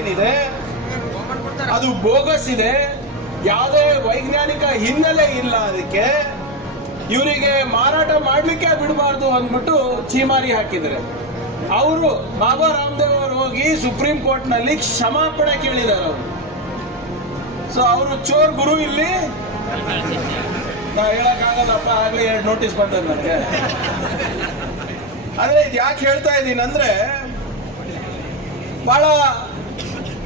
ಏನಿದೆ ಅದು ಬೋಗಸ್ ಇದೆ, ಯಾವುದೇ ವೈಜ್ಞಾನಿಕ ಹಿನ್ನೆಲೆ ಇಲ್ಲ. ಅದಕ್ಕೆ ಇವರಿಗೆ ಮಾರಾಟ ಮಾಡ್ಲಿಕ್ಕೆ ಬಿಡಬಾರ್ದು ಅಂದ್ಬಿಟ್ಟು ಚೀಮಾರಿ ಹಾಕಿದ್ದಾರೆ. ಅವರು ಬಾಬಾ ರಾಮದೇವ್ ಅವರು ಹೋಗಿ ಸುಪ್ರೀಂ ಕೋರ್ಟ್ ನಲ್ಲಿ ಕ್ಷಮಾಪಣೆ ಕೇಳಿದ್ದಾರೆ ಅವರು. ಸೊ ಅವರು ಚೋರ್ ಗುರು ಇಲ್ಲಿ ಹೇಳಕ್ಕಾಗದಪ್ಪ, ಆಗ್ಲೇ 2 ನೋಟಿಸ್ ಬಂದದ್ದು ನನಗೆ. ಆದ್ರೆ ಇದು ಯಾಕೆ ಹೇಳ್ತಾ ಇದ್ದೀನಿ ಅಂದ್ರೆ, ಬಹಳ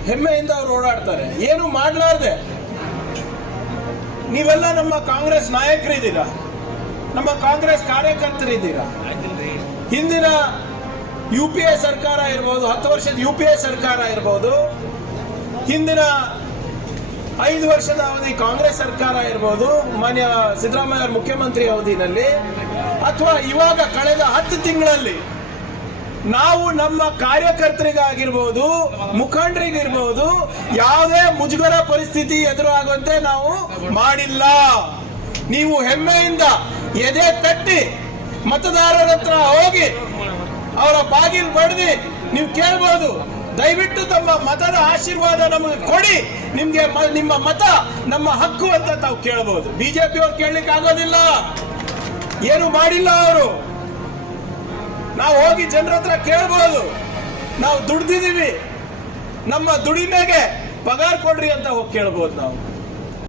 ಹೆಮ್ಮೆಯಿಂದ ಅವ್ರು ಓಡಾಡ್ತಾರೆ, ಏನು ಮಾಡ್ಲಾರ್ದೆ. ನೀವೆಲ್ಲ ನಮ್ಮ ಕಾಂಗ್ರೆಸ್ ನಾಯಕರಿದ್ದೀರಾ, ನಮ್ಮ ಕಾಂಗ್ರೆಸ್ ಕಾರ್ಯಕರ್ತರಿದ್ದೀರಾ. ಹಿಂದಿನ UPA ಸರ್ಕಾರ ಇರ್ಬೋದು, 10 ವರ್ಷದ UPA ಸರ್ಕಾರ ಇರ್ಬೋದು, ಹಿಂದಿನ 5 ವರ್ಷದ ಅವಧಿ ಕಾಂಗ್ರೆಸ್ ಸರ್ಕಾರ ಇರ್ಬೋದು, ಮಾನ್ಯ ಸಿದ್ದರಾಮಯ್ಯ ಮುಖ್ಯಮಂತ್ರಿ ಅವಧಿನಲ್ಲಿ, ಅಥವಾ ಇವಾಗ ಕಳೆದ 10 ತಿಂಗಳಲ್ಲಿ ನಾವು ನಮ್ಮ ಕಾರ್ಯಕರ್ತರಿಗಾಗಿರ್ಬೋದು, ಮುಖಂಡರಿಗಿರ್ಬೋದು, ಯಾವುದೇ ಮುಜುಗರ ಪರಿಸ್ಥಿತಿ ಎದುರಾಗುವಂತೆ ನಾವು ಮಾಡಿಲ್ಲ. ನೀವು ಹೆಮ್ಮೆಯಿಂದ ಎದೆ ತಟ್ಟಿ ಮತದಾರರ ಹತ್ರ ಹೋಗಿ ಅವರ ಬಾಗಿಲು ಬಡ್ದಿ ನೀವು ಕೇಳ್ಬೋದು, ದಯವಿಟ್ಟು ತಮ್ಮ ಮತದ ಆಶೀರ್ವಾದ ನಮಗೆ ಕೊಡಿ, ನಿಮ್ಗೆ ನಿಮ್ಮ ಮತ ನಮ್ಮ ಹಕ್ಕು ಅಂತ ತಾವು ಕೇಳಬಹುದು. ಬಿಜೆಪಿ ಅವ್ರು ಕೇಳಲಿಕ್ಕೆ ಆಗೋದಿಲ್ಲ, ಏನು ಮಾಡಿಲ್ಲ ಅವರು. ನಾವು ಹೋಗಿ ಜನರ ಹತ್ರ ಕೇಳ್ಬೋದು, ನಾವು ದುಡ್ದಿದೀವಿ, ನಮ್ಮ ದುಡಿಮೆಗೆ ಪಗಾರ ಕೊಡ್ರಿ ಅಂತ ಹೋಗಿ ಕೇಳ್ಬೋದು ನಾವು.